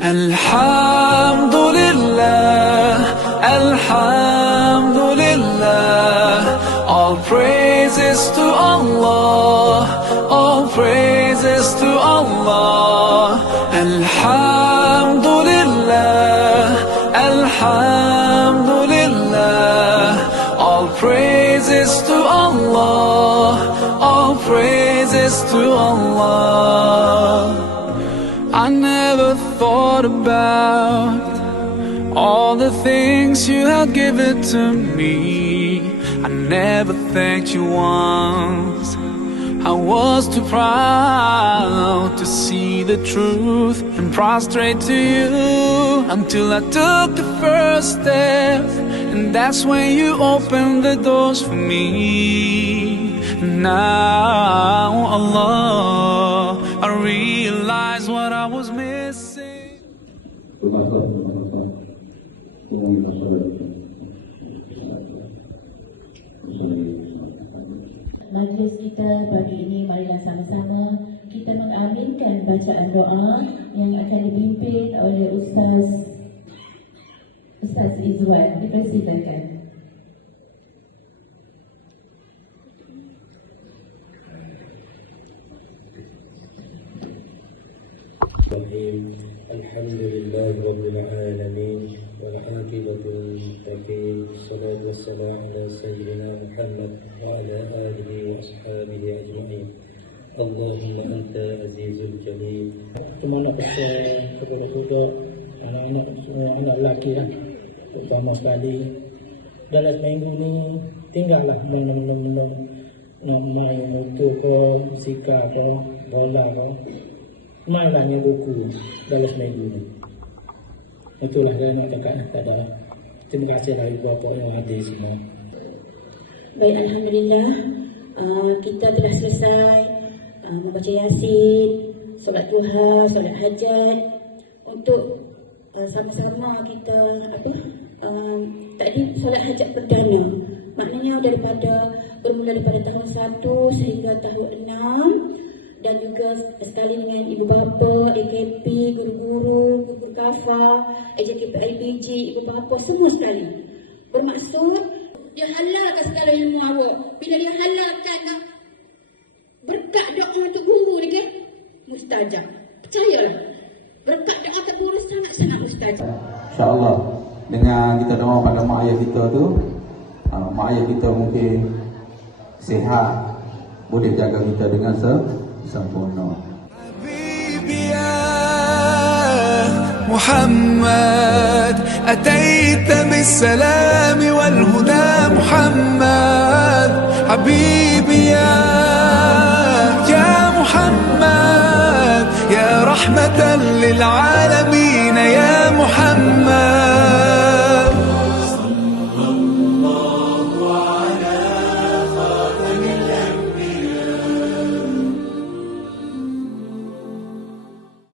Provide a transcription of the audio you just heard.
الحمد لله الحمد لله all praises to Allah all praises to Allah الحمد لله الحمد لله all praises to Allah all praises to Allah I never thought about all the things you had given to me. I never thanked you once. I was too proud to see the truth and prostrate to you until I took the first step. And that's when you opened the doors for me. Now, Allah, was missing. Majlis kita pagi ini marilah sama-sama kita mengaminkan bacaan doa yang akan dipimpin oleh Ustaz Ustaz Izwan. Dipersilakan. الحمد لله رب العالمين والعاقبة للمتقين والصلاة والسلام على سيدنا محمد وعلى آله وأصحابه أجمعين اللهم أنت عزيز الجليل Cuma nak pesan kepada budak anak-anak semua anak lelaki lah terutama sekali dalam seminggu ni tinggallah mana-mana nak main motor ke, musikal ke, bola ke mainlah ni buku dalam seminggu ni. Itulah saya nak cakap kepada terima kasih lah ibu bapa yang hadir semua. Baik, Alhamdulillah uh, kita telah selesai uh, membaca Yasin, solat duha, solat hajat untuk uh, sama-sama kita apa uh, tadi solat hajat perdana maknanya daripada bermula daripada tahun 1 sehingga tahun 6 dan juga sekali dengan ibu bapa, AKP, guru-guru, guru kafa, AJKP LPG, ibu bapa, semua sekali. Bermaksud dia halalkan segala ilmu awak. Bila dia halalkan berkat doa untuk guru ni kan, mustajab. Percayalah. Berkat doa untuk guru sangat-sangat mustajab. InsyaAllah dengan kita doa pada mak ayah kita tu uh, mak ayah kita mungkin sihat boleh jaga kita dengan se- حبيبي يا محمد أتيت بالسلام والهدى محمد. حبيبي يا يا محمد يا رحمة للعالمين.